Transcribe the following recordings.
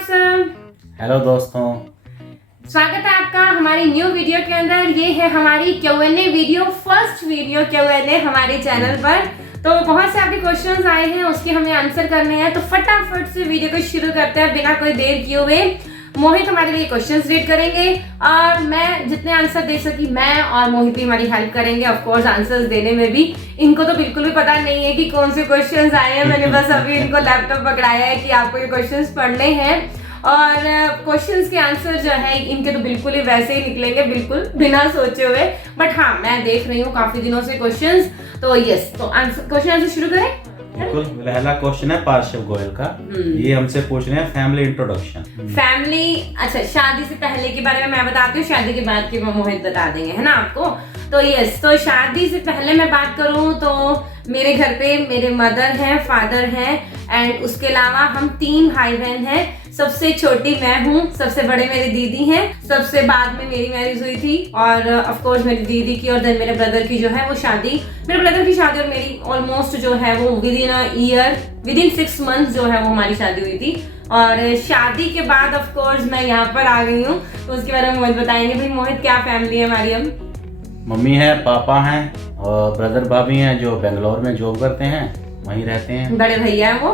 आप सब। हेलो दोस्तों, स्वागत है आपका हमारी न्यू वीडियो के अंदर। ये है हमारी Q&A video, first video Q&A हमारे चैनल पर। तो बहुत से आपके क्वेश्चंस आए हैं, उसके हमें आंसर करने हैं। तो फटाफट से वीडियो को शुरू करते हैं बिना कोई देर किए हुए। मोहित हमारे लिए क्वेश्चंस रीड करेंगे और मैं जितने आंसर दे सकी मैं और मोहित भी हमारी हेल्प करेंगे ऑफ कोर्स आंसर्स देने में भी। इनको तो बिल्कुल भी पता नहीं है कि कौन से क्वेश्चंस आए हैं, मैंने बस अभी इनको लैपटॉप पकड़ाया है कि आपको ये क्वेश्चंस पढ़ने हैं और क्वेश्चंस के आंसर जो है इनके तो बिल्कुल ही वैसे ही निकलेंगे, बिल्कुल बिना सोचे हुए। बट हाँ, मैं देख रही हूँ काफी दिनों से क्वेश्चंस, तो यस, तो क्वेश्चन आंसर शुरू करें। बिल्कुल। पहला क्वेश्चन है पार्शिव गोयल का। ये हमसे पूछ रहे हैं फैमिली इंट्रोडक्शन। फैमिली, अच्छा, शादी से पहले के बारे में मैं बताती हूँ, शादी के बाद के मोहित बता देंगे, है ना आपको। तो यस, तो शादी से पहले मैं बात करूँ तो मेरे घर पे मेरे मदर हैं, फादर हैं एंड उसके अलावा हम 3 भाई बहन हैं। सबसे छोटी मैं हूँ, सबसे बड़े मेरी दीदी हैं, सबसे बाद में मेरी मैरिज हुई थी और ऑफ कोर्स मेरी दीदी की और देन मेरे ब्रदर की जो है वो शादी, मेरे ब्रदर की शादी और मेरी ऑलमोस्ट जो है वो विद इन 6 मंथ्स जो है वो हमारी शादी हुई थी। और शादी के बाद ऑफ कोर्स मैं यहाँ पर आ गई हूँ, तो उसके बारे में मोहित बताएंगे। भाई मोहित, क्या फैमिली है हमारी अब? मम्मी है, पापा हैं और ब्रदर भाभी हैं जो बेंगलोर में जॉब करते हैं, वहीं रहते हैं। बड़े भैया है वो,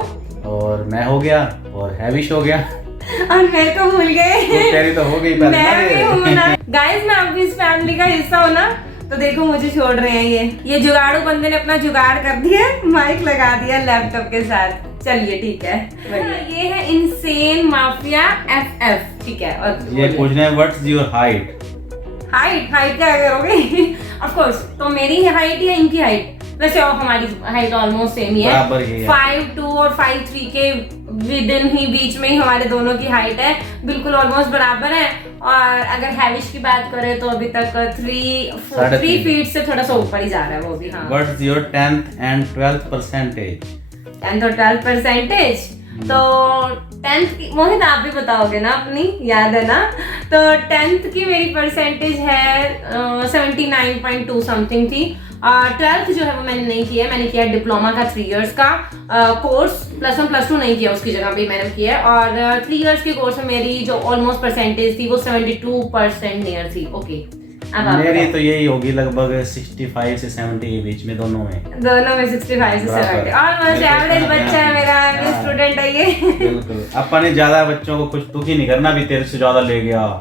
और मैं हो गया और हैविश हो गया और मेरे को भूल गए। तेरी तो हो गई पहले। मैं भी हूँ ना गाइस, मैं अब इस फैमिली का हिस्सा हूँ ना, तो देखो मुझे छोड़ रहे हैं ये जुगाड़ू बंदे ने अपना जुगाड़ कर दिया, माइक लगा दिया लैपटॉप के साथ। चलिए ठीक है। ये है इनसेन माफिया FF, ठीक है। और ये पूछ रहे हैं व्हाट्स योर हाइट। हाइट क्या करोगे? ऑफ कोर्स, तो मेरी हाइट या इनकी हाइट? वैसे हमारी हाइट ऑलमोस्ट सेम ही है, 5'2" और 5'3" के विद इन ही बीच में ही हमारे दोनों की हाइट है, बिल्कुल ऑलमोस्ट बराबर है। और अगर हैविश की बात करें तो अभी तक 3 फीट से थोड़ा सा ऊपर ही जा रहा है वो भी। हाँ, what's your 10th and 12th percentage? 10th और 12th परसेंटेज, तो 10th की मोहित आप भी बताओगे ना अपनी, याद है ना? तो 10th की मेरी परसेंटेज है 79.2 समथिंग थी। और 12th जो है वो मैंने नहीं किया, मैंने किया डिप्लोमा का 3 इयर्स का कोर्स, +1 +2 नहीं किया, उसकी जगह पे मैंने किया। और 3 इयर्स के कोर्स में मेरी जो ऑलमोस्ट परसेंटेज थी वो 72% नियर थी। ओके, मेरी तो यही होगी लगभग 65 से 70 के बीच में, दोनों में 65 से 70। ऑलमोस्ट एवरेज बच्चा है मेरा, एवरेज स्टूडेंट है ये। बिल्कुल। अपन ज्यादा बच्चों को खुश दुखी नहीं करना, भी तेरे से ज्यादा ले गया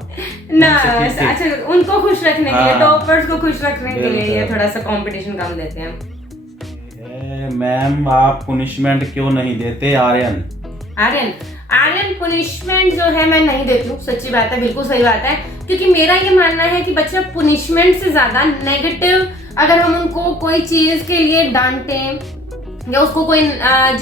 ना। अच्छा, उनको खुश रखने के लिए, टॉपर्स को खुश रखने के लिए ये थोड़ा सा कंपटीशन कम देते हैं। मैम आप पुनिशमेंट क्यों नहीं देते? आर्यन पुनिशमेंट जो है मैं नहीं देती हूँ, सच्ची बात है, बिल्कुल सही बात है। क्योंकि मेरा ये मानना है कि बच्चा पुनिशमेंट से ज्यादा नेगेटिव, अगर हम उनको कोई चीज के लिए डांटें या उसको कोई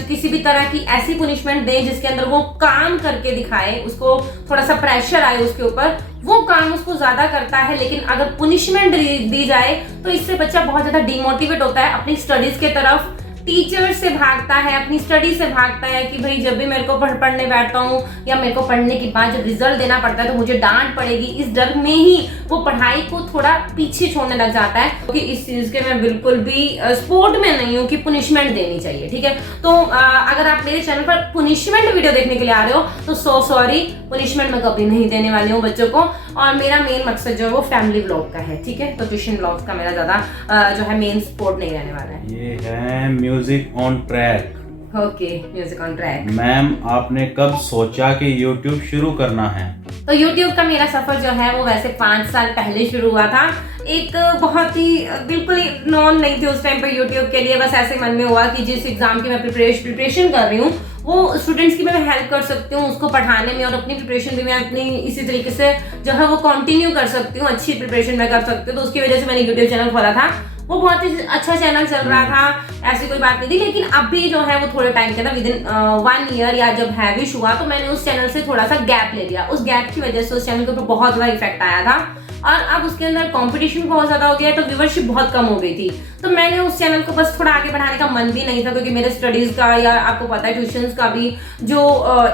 किसी भी तरह की ऐसी पुनिशमेंट दें जिसके अंदर वो काम करके दिखाए, उसको थोड़ा सा प्रेशर आए उसके ऊपर, वो काम उसको ज्यादा करता है। लेकिन अगर पुनिशमेंट दी जाए तो इससे बच्चा बहुत ज्यादा डिमोटिवेट होता है, अपनी स्टडीज के तरफ टीचर से भागता है, अपनी स्टडी से भागता है कि भाई जब भी मेरे को पढ़ने बैठता हूँ या मेरे को पढ़ने के बाद जब रिजल्ट देना पड़ता है तो मुझे डांट पड़ेगी, इस डर में ही वो पढ़ाई को थोड़ा पीछे छोड़ने लग जाता है। क्योंकि इस चीज के मैं बिल्कुल भी सपोर्ट में नहीं हूँ कि पुनिशमेंट देनी चाहिए, ठीक है। तो अगर आप मेरे चैनल पर पुनिशमेंट वीडियो देखने के लिए आ रहे हो तो सॉरी, पुनिशमेंट मैं कभी नहीं देने वाली हूँ बच्चों को। और मेरा मेन मकसद जो है वो फैमिली व्लॉग का है, ठीक है। तो ट्यूशन व्लॉग्स का मेरा ज्यादा जो है मेन सपोर्ट नहीं रहने वाला है। ये है music on track. Okay, music on track. Ma'am आपने कब सोचा कि YouTube शुरू करना है? तो YouTube का मेरा सफर जो है वो वैसे 5 साल पहले शुरू हुआ था। एक बहुत ही बिल्कुल ही नॉन नहीं थी उस टाइम पे YouTube के लिए, बस ऐसे मन में हुआ कि जिस एग्जाम की मैं प्रिपरेशन कर रही हूँ वो स्टूडेंट्स की मैं हेल्प कर सकती हूँ उसको पढ़ाने में, और अपनी प्रिपरेशन भी मैं अपनी इसी तरीके से जो है वो कंटिन्यू कर सकती हूँ, अच्छी प्रिपरेशन मैं कर सकती हूँ। तो उसकी वजह से मैंने YouTube चैनल खोला था। वो बहुत ही अच्छा चैनल चल रहा था, ऐसी कोई बात नहीं थी। लेकिन अभी जो है वो थोड़े टाइम के ना, विद इन 1 ईयर या जब हैविश हुआ तो मैंने उस चैनल से थोड़ा सा गैप ले लिया। उस गैप की वजह से उस चैनल के ऊपर बहुत बड़ा इफेक्ट आया था। और अब उसके अंदर कंपटीशन बहुत ज्यादा हो गया है, तो व्यूवरशिप बहुत कम हो गई थी। तो मैंने उस चैनल को बस थोड़ा आगे बढ़ाने का मन भी नहीं था, क्योंकि मेरे स्टडीज का या आपको पता है ट्यूशंस का भी जो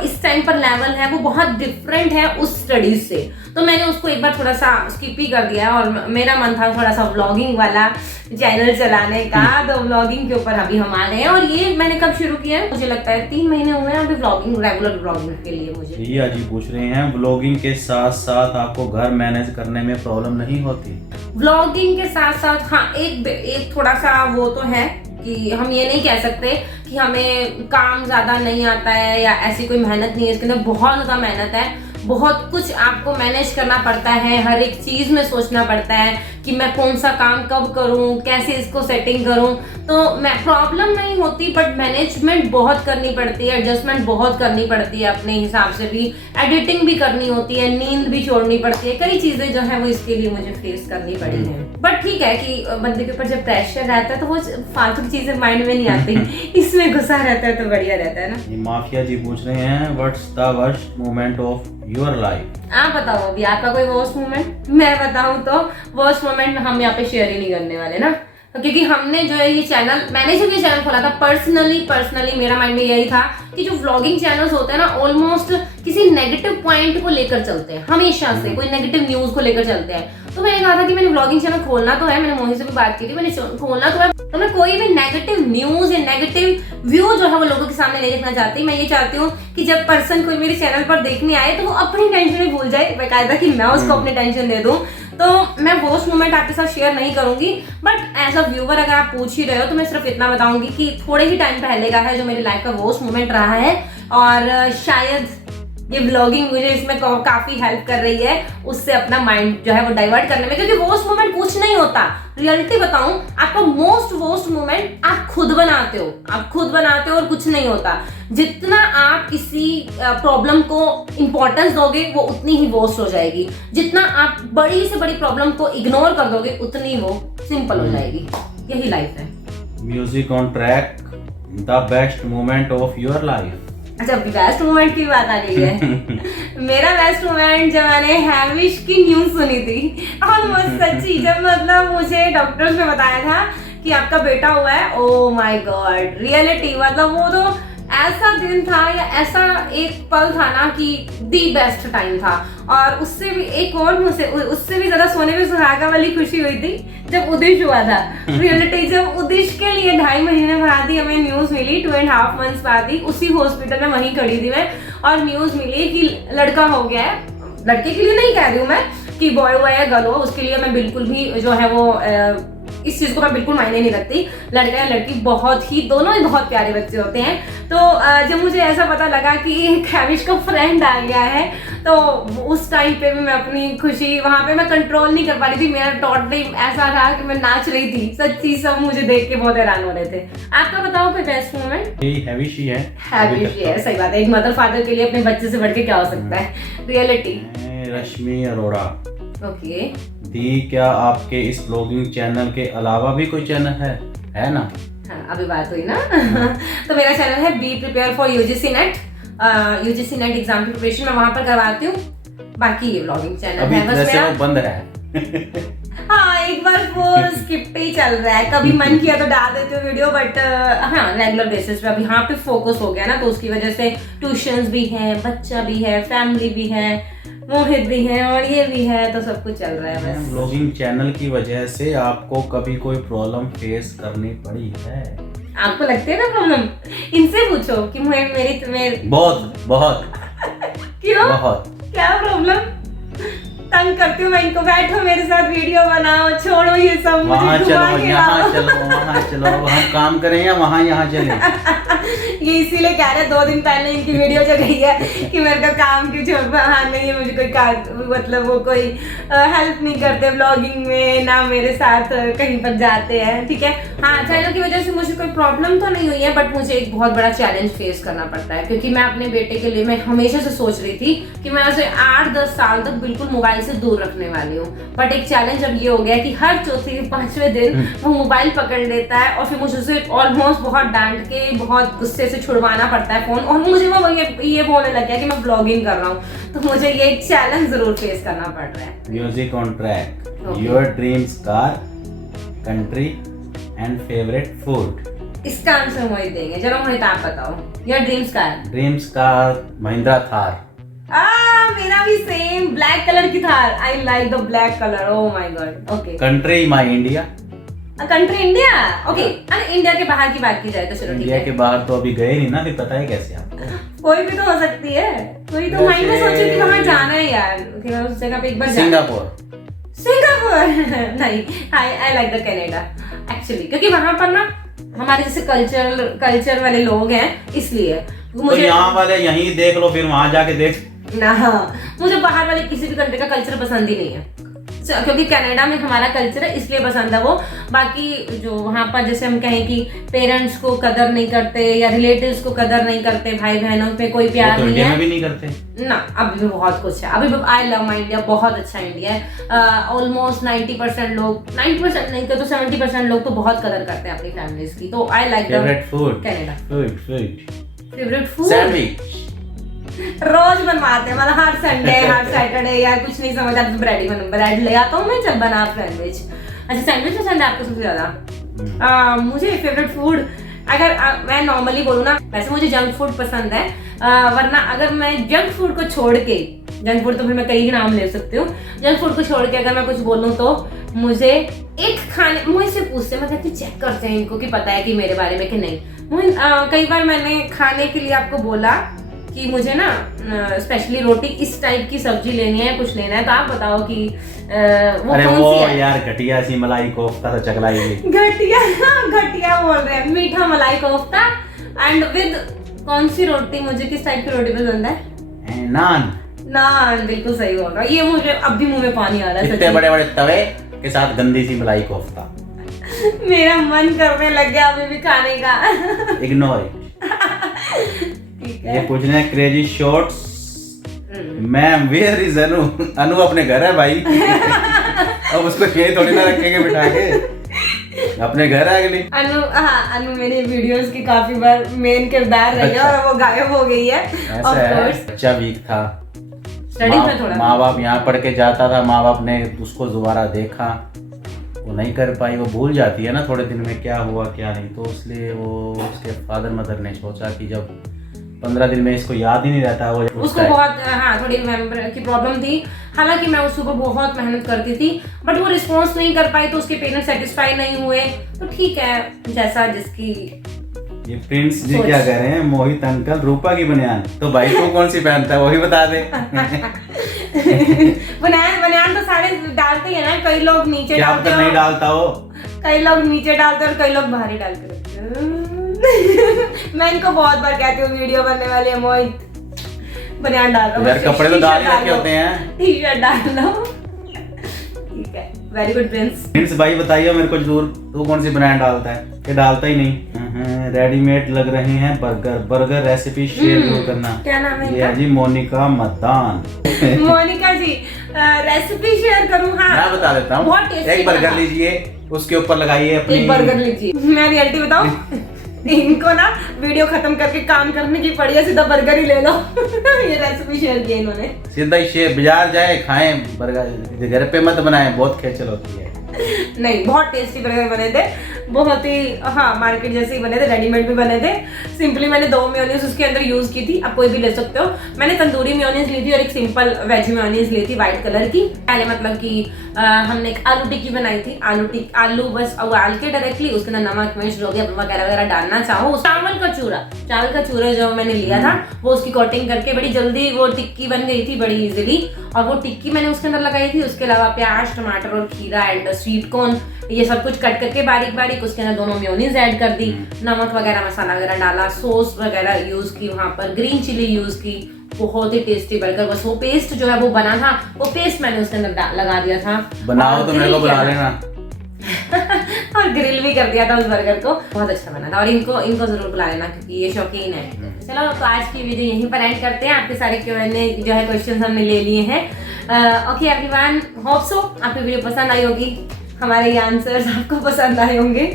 इस टाइम पर लेवल है वो बहुत डिफरेंट है उस स्टडीज से। तो मैंने उसको एक बार थोड़ा सा स्किप ही कर दिया, और मेरा मन था थोड़ा सा व्लॉगिंग वाला चैनल चलाने का। तो व्लॉगिंग के ऊपर अभी हम आ गए हैं, और ये मैंने कब शुरू किया है, मुझे लगता है 3 महीने हुए हैं अभी व्लॉगिंग, रेगुलर व्लॉगिंग के लिए। मुझे रिया जी पूछ रहे हैं, व्लॉगिंग के साथ साथ आपको घर मैनेज करने में प्रॉब्लम नहीं होती? व्लॉगिंग के साथ साथ हाँ, एक थोड़ा सा वो तो है कि हम ये नहीं कह सकते कि हमें काम ज्यादा नहीं आता है या ऐसी कोई मेहनत नहीं है। इसके अंदर बहुत ज्यादा मेहनत है, बहुत कुछ आपको मैनेज करना पड़ता है, हर एक चीज में सोचना पड़ता है कि मैं कौन सा काम कब करूं, कैसे इसको सेटिंग करूं। तो मैं प्रॉब्लम नहीं होती, बट मैनेजमेंट बहुत करनी पड़ती है, एडजस्टमेंट बहुत करनी पड़ती है अपने हिसाब से भी, एडिटिंग भी करनी होती है, नींद भी छोड़नी पड़ती है, कई चीजें जो है वो इसके लिए मुझे फेस करनी पड़ी है। बट ठीक है कि बंदे के ऊपर जब प्रेशर रहता है तो वो फालतू की चीजें माइंड में नहीं आती, इसमें गुस्सा रहता है तो बढ़िया रहता है ना। ये माफिया जी पूछ रहे हैं, what's the worst moment of your life? आप बताओ अभी आपका कोई वर्स्ट मोमेंट। मैं बताऊं तो वर्स्ट मोमेंट हम यहाँ पे शेयर ही नहीं करने वाले ना, क्योंकि हमने जो है ये चैनल, मैंने जब ये चैनल खोला था पर्सनली मेरा माइंड में यही था कि जो व्लॉगिंग चैनल्स होते हैं ना, ऑलमोस्ट किसी नेगेटिव पॉइंट को लेकर चलते हैं, हमेशा से कोई नेगेटिव न्यूज को लेकर चलते हैं। तो मैंने कहा था कि मैंने व्लॉगिंग चैनल खोलना तो है, मैंने मोहित से भी बात की थी, मैंने खोलना तो है, तो मैं कोई भी नेगेटिव न्यूज या नेगेटिव व्यू जो है वो लोगों के सामने नहीं देखना चाहती। मैं ये चाहती हूँ कि जब पर्सन कोई मेरे चैनल पर देखने आए तो वो अपनी टेंशन ही भूल जाए, बेकायदा कि मैं उसको अपनी टेंशन दे दूं। तो मैं वर्स्ट मोमेंट आपके साथ शेयर नहीं करूंगी, बट एज अ व्यूवर अगर आप पूछ ही रहे हो तो मैं सिर्फ इतना बताऊंगी कि थोड़े ही टाइम पहले का है जो मेरी लाइफ का वर्स्ट मोमेंट रहा है, और शायद ये व्लॉगिंग मुझे इसमें काफी हेल्प कर रही है उससे अपना माइंड जो है वो डाइवर्ट करने में। क्योंकि वर्स्ट मोमेंट कुछ नहीं होता, रियलिटी बताऊं, आपका मोस्ट वर्स्ट मोमेंट आप खुद बनाते हो और कुछ नहीं होता। जितना आप किसी प्रॉब्लम को इंपॉर्टेंस दोगे वो उतनी ही वर्स्ट हो जाएगी, जितना आप बड़ी से बड़ी प्रॉब्लम को इग्नोर कर दोगे उतनी वो सिंपल हो जाएगी। यही लाइफ है। Music on track, the best moment of your life? अच्छा, बेस्ट मोमेंट की बात आ गई है। मेरा बेस्ट मोमेंट जब मैंने हैविश की न्यूज सुनी थी, और वो सच्ची, जब मतलब मुझे डॉक्टर्स ने बताया था कि आपका बेटा हुआ है, ओ माय गॉड, रियलिटी मतलब वो तो ऐसा दिन था या ऐसा एक पल था ना कि दी बेस्ट टाइम था। और उससे भी एक और मुझसे उससे भी ज्यादा सोने में सुहागा वाली खुशी हुई थी जब उदिश हुआ था। रियलिटी, जब उदिश के लिए 2.5 महीने बाद ही हमें न्यूज मिली, 2.5 months बाद ही, उसी हॉस्पिटल में वहीं खड़ी थी मैं, और न्यूज मिली कि लड़का हो गया है। लड़के के लिए नहीं कह रही हूँ मैं कि बॉय हुआ या गर्ल हो, उसके लिए मैं बिल्कुल भी जो है वो इस चीज को मैं बिल्कुल मायने नहीं रखती। लड़का या लड़की बहुत ही, दोनों ही बहुत प्यारे बच्चे होते हैं। तो जब मुझे ऐसा पता लगा कि हैविश का फ्रेंड आ गया है, तो उस टाइम पे भी मैं अपनी खुशी वहां पे मैं कंट्रोल नहीं कर पा रही थी। मेरा टोटली ऐसा था कि मैं नाच रही थी, सच्ची। सब मुझे देख के बहुत हैरान हो रहे थे। आपका बताओ कोई बेस्ट मोमेंट? हैविश ही है। हैविश ही है, सही बात है। एक मदर फादर के लिए अपने बच्चे से बढ़ के क्या हो सकता है, रियलिटी। रश्मि अरोड़ा, ओके दी, क्या आपके इस ब्लॉगिंग चैनल के अलावा भी कोई चैनल है ना? हाँ, अभी बात हुई ना। तो मेरा चैनल है be prepare for UGC net, UGC net exam की प्रिपरेशन मैं वहां पर करवाती हूँ। बाकी ये व्लॉगिंग चैनल है बस मेरा। वो बंद है। हाँ, एक बार वो स्किप पे ही चल रहा है, कभी मन किया तो डाल देती हूँ वीडियो, बट हाँ, रेगुलर बेसिस पे अभी यहाँ पे फोकस हो गया ना, तो उसकी वजह से ट्यूशंस भी है, बच्चा भी है, फैमिली भी है, मोहित भी है, और ये भी है, तो सब कुछ चल रहा है बस। व्लॉगिंग चैनल की वजह से आपको कभी कोई प्रॉब्लम फेस करनी पड़ी है? आपको लगती है ना प्रॉब्लम? इनसे पूछो कि मेरी बहुत क्यों, बहुत क्या प्रॉब्लम? तंग करती हूँ मैं इनको, बैठो मेरे साथ वीडियो बनाओ, छोड़ो ये सब, वहाँ मुझे चलो, घुमा के यहाँ लाओ। चलो, अब हम काम करें या वहाँ यहाँ चले? ये इसीलिए कह रहे 2 दिन पहले इनकी वीडियो जो गई है कि मेरे को काम की हाँ नहीं है, मुझे कोई मतलब वो कोई हेल्प नहीं करते व्लॉगिंग में, ना मेरे साथ कहीं पर जाते हैं। ठीक है, हाँ, चैनल की वजह से मुझे कोई प्रॉब्लम तो नहीं हुई है, बट मुझे एक बहुत बड़ा चैलेंज फेस करना पड़ता है। क्योंकि मैं अपने बेटे के लिए मैं हमेशा से सोच रही थी कि मैं उसे 8-10 साल तक बिल्कुल मोबाइल से से दूर रखने वाली हूँ। बट एक चैलेंज अब ये हो गया कि हर चौथे या पांचवें दिन वो मोबाइल पकड़ लेता है और फिर मुझे उसे ऑलमोस्ट बहुत डांट के बहुत गुस्से से छुड़वाना पड़ता है फोन, और मुझे वो ये बोलने लग गया कि मैं ब्लॉगिंग कर रहा हूँ। तो मुझे ये चैलेंज जरूर फेस करना पड़ रहा है। Music on track, your dreams car, country and favourite food. इसका आंसर मोहित देंगे। चलो मोहित आप बताओ, your dreams car. Dreams car Mahindra Thar. मेरा भी सेम ब्लैक कलर की Thar. I like the black colour. Oh my God. Okay, country my India. Country India. Okay, अरे India के बाहर की बात की जाए तो चलो ठीक इंडिया है। के बाहर तो अभी गए नहीं ना, फिर पता है कैसे आपको। कोई भी तो हो सकती है, कोई तो माइंड में सोचे कि वहां जाना है यार, कि मैं उस जगह पे एक बार जाना। सिंगापुर। सिंगापुर नहीं, I like the Canada actually, क्योंकि वहां पर ना हमारे जैसे कल्चर वाले लोग हैं, इसलिए तो यहाँ वाले यहीं देख लो, फिर वहां जाके देख ना। मुझे बाहर वाले किसी भी कंट्री का कल्चर पसंद ही नहीं है, क्योंकि कनाडा में हमारा कल्चर है इसलिए पसंद है वो। बाकी जो वहाँ पर जैसे हम कहें कि पेरेंट्स को कदर नहीं करते या रिलेटिव्स को कदर नहीं करते, भाई बहनों पे कोई प्यार तो नहीं इंडिया है में भी नहीं करते ना। अभी भी बहुत कुछ है, अभी भी आई लव माई इंडिया, बहुत अच्छा इंडिया है। ऑलमोस्ट 90% लोग, 90% नहीं तो 70% लोग तो बहुत कदर करते हैं अपनी फैमिलीज की। तो I like favourite food. Canada. Favourite food sandwich. रोज बनवाते हैं, मतलब हर संडे हर सैटरडे यार, कुछ नहीं समझ आता तो ब्रेड ले आता हूँ मैं जब बना सैंडविच। अच्छा, सैंडविच पसंद है आपको सबसे ज्यादा? मुझे फेवरेट फूड अगर मैं नॉर्मली बोलूँ ना, वैसे मुझे जंक फूड पसंद है, वरना अगर मैं जंक फूड को छोड़ के, जंक फूड तो फिर मैं कई नाम ले सकती हूँ, जंक फूड को छोड़ के अगर मैं कुछ बोलूँ तो मुझे एक खाने, मुझसे पूछते हैं, मैं कहती चेक करते हैं इनको कि पता है कि मेरे बारे में कि नहीं। कई बार मैंने खाने के लिए आपको बोला कि मुझे ना स्पेशली रोटी इस टाइप की सब्जी लेनी है, कुछ लेना है, तो आप बताओ कि वो अरे कौन वो सी है? यार घटिया सी मलाई कोफ्ता तो चकलाई हुई। घटिया बोल रहे हैं, मीठा मलाई कोफ्ता एंड विद कौन सी रोटी, मुझे किस टाइप की रोटी पसंद है? नान। नान, बिल्कुल सही बोल रहा है। ये मुझे अब भी मुंह में पानी आ रहा है। इतने बड़े बड़े तवे के साथ गंदी सी मलाई कोफ्ता। मेरा मन करने लग गया अभी भी खाने का। इग्नोर ठीक ये है। पूछना है crazy shorts. Ma'am where is Anu? Anu अपने घर है भाई। अब उसको ये थोड़ी ना रखेंगे बिठा के, अपने घर है अगली। अनु, हाँ, अनु मेरे वीडियोस की काफी बार मेन किरदार रही है और वो गायब हो गई है। ऐसा है, बच्चा वीक था, स्टडी में थोड़ा माँ बाप यहाँ पढ़ के जाता था, माँ बाप ने उसको दोबारा देखा, वो नहीं कर पाई, वो भूल जाती है ना थोड़े दिन में क्या हुआ क्या नहीं, तो इसलिए वो उसके फादर मदर ने सोचा कि जब 15 दिन में इसको याद ही नहीं रहता, वो उसको बहुत थोड़ी मेमोरी की प्रॉब्लम थी। हालांकि मैं उसके ऊपर बहुत मेहनत करती थी, बट वो रिस्पॉन्स नहीं कर पाई, तो उसके पेरेंट्स सेटिस्फाई नहीं हुए। तो ठीक है, जैसा जिसकी। ये प्रिंस जी क्या कह रहे हैं, मोहित अंकल रूपा की बनियान, तो भाई तू कौन सी पहनता है वही बता दे। बनियान तो सारे डालते हैं ना, कई लोग नीचे क्या डालते नहीं डालता हो, कई लोग नीचे डालते और कई लोग बाहर ही डालते रहते हैं। मैं इनको बहुत बार कहती हूँ वीडियो बनने वाली है, मोहित बनियान डाल लो, यार कपड़े तो डाल ही रखे होते हैं, टी शर्ट डाल लो। ठीक है, वेरी गुड प्रिंस भाई बताइए मेरे को जरूर, तू कौन सी बनियान डालता है? ये डालता ही नहीं। रेडीमेड लग रहे हैं बर्गर रेसिपी शेयर जरूर करना। क्या नाम है ये जी मोनिका मतदान। मोनिका जी, रेसिपी शेयर करूँ? हाँ, मैं बता देता हूँ। बहुत टेस्टी एक बर्गर लीजिए, उसके ऊपर लगाइए अपनी, एक बर्गर लीजिए। मैं रियलिटी बताऊँ, इनको ना वीडियो खत्म करके काम करने की पड़ी है, सीधा बर्गर ही ले लो। ये रेसिपी शेयर की इन्होंने, सीधा ही शेयर, बाजार जाए खाएं बर्गर, घर पे मत बनाएं, बहुत खेचल होती है। नहीं, बहुत टेस्टी बर्गर बने थे, बहुत ही, हाँ, मार्केट जैसे ही बने थे, रेडीमेड भी बने थे। सिंपली मैंने 2 मेयोनीज उसके अंदर यूज की थी, आप कोई भी ले सकते हो। मैंने तंदूरी मेयोनीज ली थी और एक सिंपल वेज मेयोनीज ली थी व्हाइट कलर की। पहले मतलब कि हमने एक आलू टिक्की बनाई थी, आलू बस उबाल के डायरेक्टली उसके अंदर नमक मिर्च वगैरह वगैरह डालना चाहो। चावल का चूरा जो मैंने लिया था, वो उसकी कोटिंग करके बड़ी जल्दी वो टिक्की बन गई थी, बड़ी इजीली। और वो टिक्की मैंने उसके अंदर लगाई थी, उसके अलावा प्याज, टमाटर और खीरा एंड स्वीट कॉर्न, ये सब कुछ कट करके बारीक बारीक उसके अंदर दोनों मेयोनीज ऐड कर दी, नमक वगैरह मसाला वगैरह डाला, सॉस वगैरह यूज की, वहां पर ग्रीन चिली यूज की। बहुत ही टेस्टी बर्गर, बस वो पेस्ट जो है वो बना था, वो पेस्ट मैंने उसके अंदर लगा दिया था। बनाओ तो मेरे को बुला लेना। और ग्रिल भी कर दिया था उस बर्गर को, बहुत अच्छा बना था। और इनको जरूर बुला लेना क्योंकि ये शौकीन है। चलो तो आज की वीडियो यहीं पर एंड करते हैं। आपके सारे Q&A जो है क्वेश्चंस हमने ले लिए हैं। ओके एवरीवन, होप सो आपको वीडियो पसंद आई होगी, हमारे ये आंसर्स आपको पसंद आए होंगे।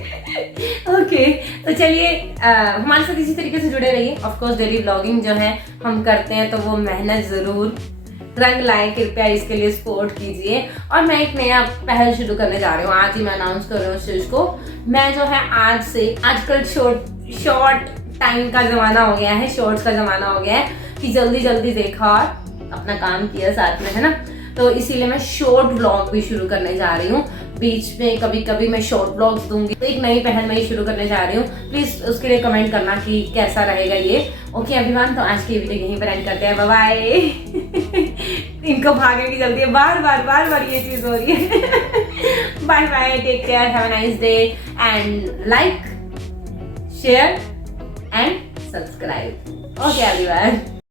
ओके तो चलिए हमारे साथ इसी तरीके से जुड़े रहिए। ऑफ कोर्स डेली व्लॉगिंग जो है हम करते हैं तो वो मेहनत जरूर रंग लाए, कृपया इसके लिए सपोर्ट कीजिए। और मैं एक नया पहल शुरू करने जा रही हूँ, आज ही मैं अनाउंस कर रही हूँ उस चीज को। मैं जो है आज से, आजकल शॉर्ट टाइम का जमाना हो गया है, शॉर्ट्स का जमाना हो गया है कि जल्दी जल्दी देखा और अपना काम किया साथ में, है ना। तो इसीलिए मैं शॉर्ट व्लॉग भी शुरू करने जा रही हूँ। बीच में कभी कभी मैं शॉर्ट व्लॉग्स दूंगी। तो एक नई पहल मैं शुरू करने जा रही हूँ, प्लीज उसके लिए कमेंट करना कि कैसा रहेगा ये। ओके एवरीवन, तो आज की वीडियो यहीं पर एंड करते हैं। Bye bye. इनको भागने की जल्दी है, बार बार ये चीज हो रही है। Bye bye, take care, have a nice day and like, share and subscribe. Okay everyone.